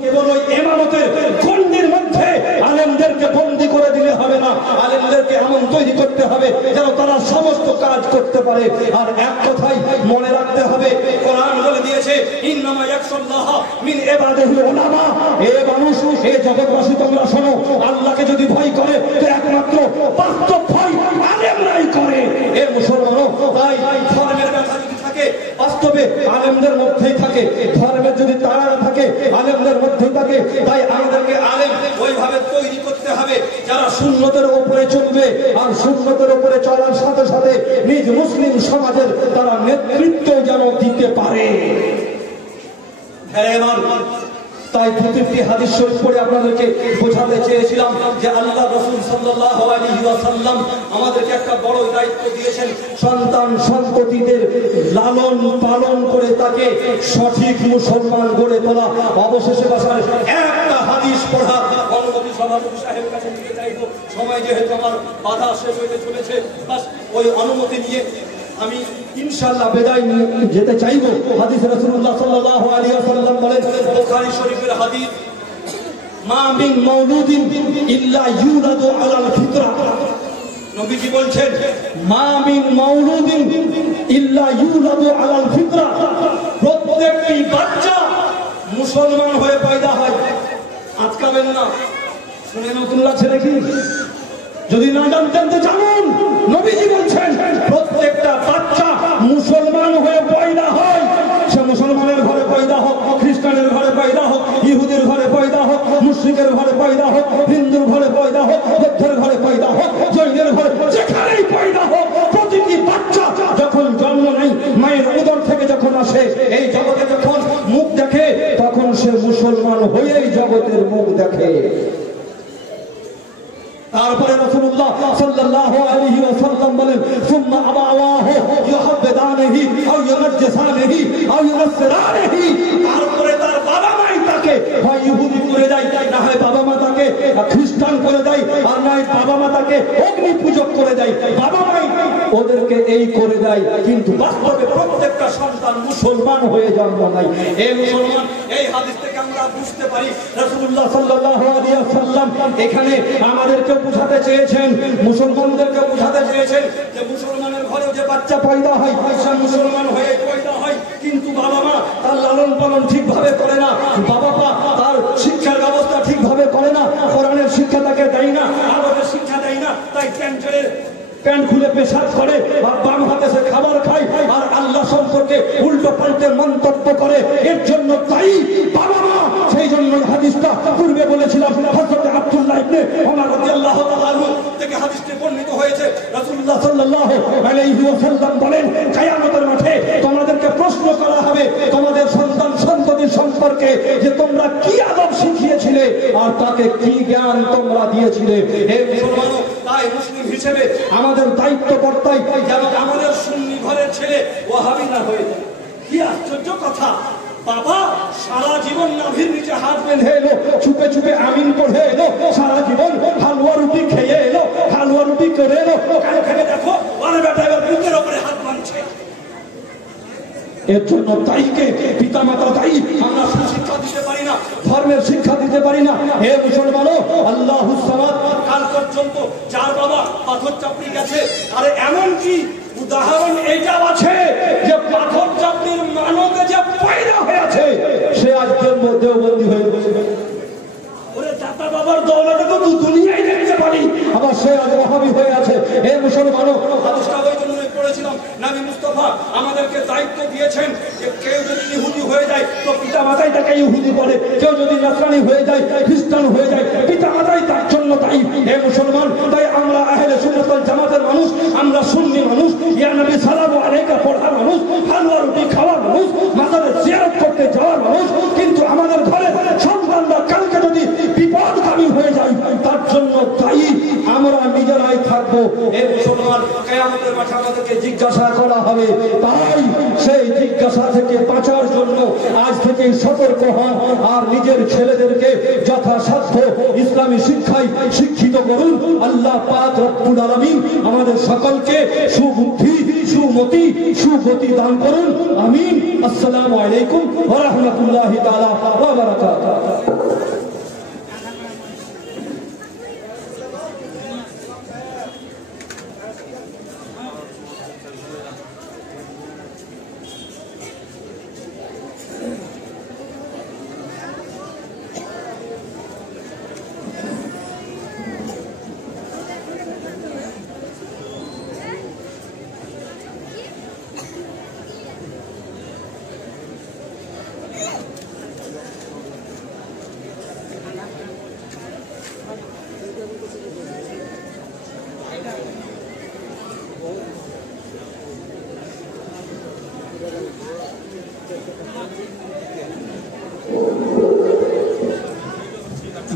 কেবল ওই ইমামতের গণ্ডির মধ্যে আলেমদেরকে বন্দী করে দিলে হবে না, আলেমদেরকে এমন তৈরি করতে হবে যেন তারা সমস্ত কাজ করতে পারে। আর এক কথাই মনে রাখতে হবে, কোরআন বলে দিয়েছে ইন্নামা ইয়াখশাল্লাহ মিন ইবাদিহিল উলামা। এ মানুষ, এ জগৎবাসী তোমরা শোনো, আল্লাহকে যদি ভয় করে তো একমাত্র বাস্তব ভয় আলেমরাই করে। এ মুসলমানও তাই ধর্মের ব্যথা যদি থাকে বাস্তবে আলেমদের মধ্যেই থাকে, ধর্মের যদি তারা থাকে আলেমদের মধ্যেই থাকে। তাই আমাদেরকে আলেম ওইভাবে তৈরি করতে হবে যারা সুন্নতের উপরে চলবে, আর সুন্নতের উপরে চলার সাথে সাথে নিজ মুসলিম সমাজের তারা নেতৃত্ব যেন দিতে পারে। তাই প্রতিটি হাদিস শরীফ পড়ে আপনাদেরকে বোঝাতে চেয়েছিলাম যে আল্লাহ রাসূল সাল্লাল্লাহু আলাইহি ওয়াসাল্লাম আমাদেরকে একটা বড় দায়িত্ব দিয়েছেন, সন্তান সন্ততিদের লালন পালন করে তাকে সঠিক মুসলমান গড়ে তোলা। অবশেষে বাসার একটা হাদিস পড়া অনুমতি সভাপতি সাহেবের কাছে নিয়ে যাইব, সময় যেহেতু আমার বাধা শেষ হতে চলেছে, বাস ওই অনুমতি নিয়ে আমি ইনশাআল্লাহ বিদায় যেতে চাইব। হাদিস রাসূলুল্লাহ সাল্লাল্লাহু আলাইহি ওয়াসাল্লাম বলেন, বুখারী শরীফের হাদিস, মা মিন মাউলুদিন ইল্লা ইউলাদু আলাল ফিতরা। নবীজি বলছেন, মা মিন মাউলুদিন ইল্লা ইউলাদু আলাল ফিতরা। প্রত্যেকটি বাচ্চা মুসলমান হয়ে পয়দা হয়। আটকাবেন না, শুনে নতুন লাগছে নাকি? যদি না জানতে জানুন, নবীজি বলছেন প্রত্যেকটা বাচ্চা মুসলমান হয়ে পয়দা হয়। সে মুসলমানের ঘরে পয়দা হোক, খ্রিস্টানের ঘরে পয়দা হোক, ইহুদির ঘরে পয়দা হোক, মুশরিকের ঘরে পয়দা হোক, হিন্দুর ঘরে পয়দা হোক, বৌদ্ধের ঘরে পয়দা হোক, জৈনের ঘরে, যেখানেই পয়দা হোক, প্রতিটি বাচ্চা যখন জন্ম নেয় মায়ের উদর থেকে যখন আসে এই জগতে যখন মুখ দেখে তখন সে মুসলমান হয়েই জগতের মুখ দেখে। তারপরে রাসূলুল্লাহ সাল্লাল্লাহু আলাইহি ওয়াসাল্লাম বলেন, সুম্মা আবাওয়াহু ইউহাব্বিদানিহি আও ইউনাজ্জিসানিহি আও ইউনাসসিরানিহি। তারপরে তার বাবা মাই তাকে হয় ইহুদি করে দেয়, না হয় বাবা মা তাকে খ্রিস্টান করে দেয়, আর নয় বাবা মা তাকে অগ্নি পূজক করে দেয়। বাবা মাই ওদেরকে এই করে দেয়, কিন্তু বাস্তবে প্রত্যেকটা সন্তান মুসলমান হয়ে জন্ম নেয়। এই মুসলমান, এই হাদিস থেকে আমরা বুঝতে পারি রাসূলুল্লাহ সাল্লাল্লাহু আলাইহি ওয়াসাল্লাম এখানে আমাদেরকে বুঝাতে চেয়েছেন, মুসলমানদেরকে বুঝাতে চেয়েছেন যে মুসলমানের ঘরে যে বাচ্চা পয়দা হয় সে মুসলমান হয়ে পয়দা হয়, কিন্তু বাবা মা তার লালন পালন ঠিকভাবে করে না, বাবা মা তার শিক্ষার ব্যবস্থা ঠিকভাবে করে না, কোরআনের শিক্ষা তাকে দেয় না, আরবের শিক্ষা দেয় না। তাই প্যান্ট খুলে পেশাব করে, আর বাম হাতে সে খাবার খায়, আর আল্লাহ সম্পর্কে উল্টো পাল্টে মন্তব্য করে। এর জন্য তাই বাবা মা, সেই জন্য হাদিসটা পূর্বে বলেছিলাম, হযরত আব্দুল্লাহ ইবনে ওমর রাদিয়াল্লাহু তাআলা আনহু থেকে হাদিসটি বর্ণিত হয়েছে। রাসূলুল্লাহ সাল্লাল্লাহু আলাইহি ওয়াসাল্লাম বলেন, কিয়ামতের মাঠে তোমাদেরকে প্রশ্ন করা হবে তোমাদের সন্তান সন্ততি সম্পর্কে, যে তোমরা কি আদব শিখিয়েছিলে আর তাকে কি জ্ঞান তোমরা দিয়েছিলে। হে মুসলমানও, তাই মুসলিম হিসেবে আমাদের দায়িত্ব কর্তাই যেন আমাদের সুন্নি ঘরের ছেলে ওয়াহাবি না হয়ে যায়। কি আশ্চর্য কথা! বাবা সারা জীবন নাভির নিচে হাত বেঁধে এলো, চুপে চুপে আমিন পড়ে এলো, সারা জীবন হালুয়া রুটি খেয়ে এলো, হালুয়া রুটি করে এলো, কানে কানে দেখো আরে বেটা এবার বুকের উপরে হাত বাঁধছে। এর জন্য তাইকে পিতা মাতা দায়ী। আমরা সুশিক্ষা দিতে পারি না, ধর্মের শিক্ষা দিতে পারি না। হে মুসলমানও, আল্লাহুস সামাদ, কাল পর্যন্ত যার বাবা পাথর চাপড়ি গেছে, আরে এমন কি উদাহরণ এটাও আছে যে পাথর চাপড়ির মানবে যে পয়দা হয়েছে সে আজ দেওবন্দি হয়ে গেছে। ওরে দাতা বাবার দৌলতে তো দুনিয়ায় দেখতে পারি, আবার সে আজ ওয়াহাবি হয়ে আছে। হে মুসলমানও, হাদিসটা ওই জন্য পড়েছিলাম, নবী মুস্তাফা আমাদেরকে দায়িত্ব দিয়েছেন যে কেউ যদি ইহুদি হয়ে যায় তো পিতা মাতাই তাকে ইহুদি বলে, কেউ যদি নাসরানি হয়ে যায়, খ্রিস্টান হয়ে যায়, পিতা মাতাই তার জন্য দায়ী। হে মুসলমান, তাই আমরা আহলে সুন্নাত ওয়াল জামাতের মানুষ, আমরা সুন্নি মানুষ, ইয়া নবী সাল্লাল্লাহু আলাইহি পড়া মানুষ, হালুয়া রুটি খাওয়ার মানুষ, মাজারে জিয়ারত করতে যাওয়ার মানুষ, কিন্তু আমাদের ঘরে সন্তানরা কালকে যদি বিপদগামী হয়ে যায় তার জন্য দায়ী আমরা নিজেরাই থাকবো। হে মুসলমান, কিয়ামতের মাঠে আমাদেরকে জিজ্ঞাসা করা হবে, তাই সেই জিজ্ঞাসা থেকে বাঁচার জন্য আজ থেকে সতর্ক হন, আর নিজের ছেলেদেরকে যথাসাধ্য রাখো, ইসলামী শিক্ষায় শিক্ষিত করুন। আল্লাহ পাক রব্বুল আলামিন আমাদের সকলকে সুবুদ্ধি, সুমতি, সুগতি দান করুন। আমিন। আসসালামু আলাইকুম ওয়া রাহমাতুল্লাহি তাআলা ওয়া বারাকাতুহু।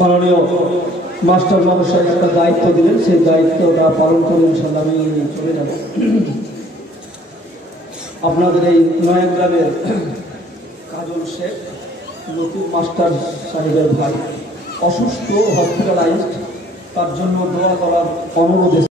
মাননীয় মাস্টার মহাশয় একটা দায়িত্ব দিলেন, সেই দায়িত্বটা পালন করে ইনশাআল্লাহ আমি চলে যাব। আপনাদের এই নয়াগ্রামের কাজল শেখ লতিফ মাস্টার সাহেবের ভাই অসুস্থ, হসপিটালাইজড, তার জন্য দোয়া করার অনুরোধ।